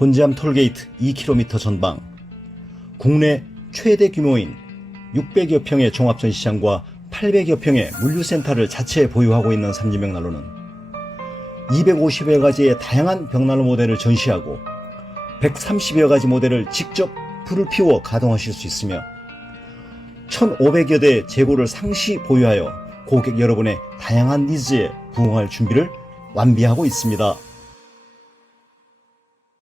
곤지암 톨게이트 2km 전방, 국내 최대 규모인 600여 평의 종합전시장과 800여 평의 물류센터를 자체에 보유하고 있는 삼진벽난로는 250여 가지의 다양한 벽난로 모델을 전시하고 130여 가지 모델을 직접 불을 피워 가동하실 수 있으며 1,500여 대의 재고를 상시 보유하여 고객 여러분의 다양한 니즈에 부응할 준비를 완비하고 있습니다.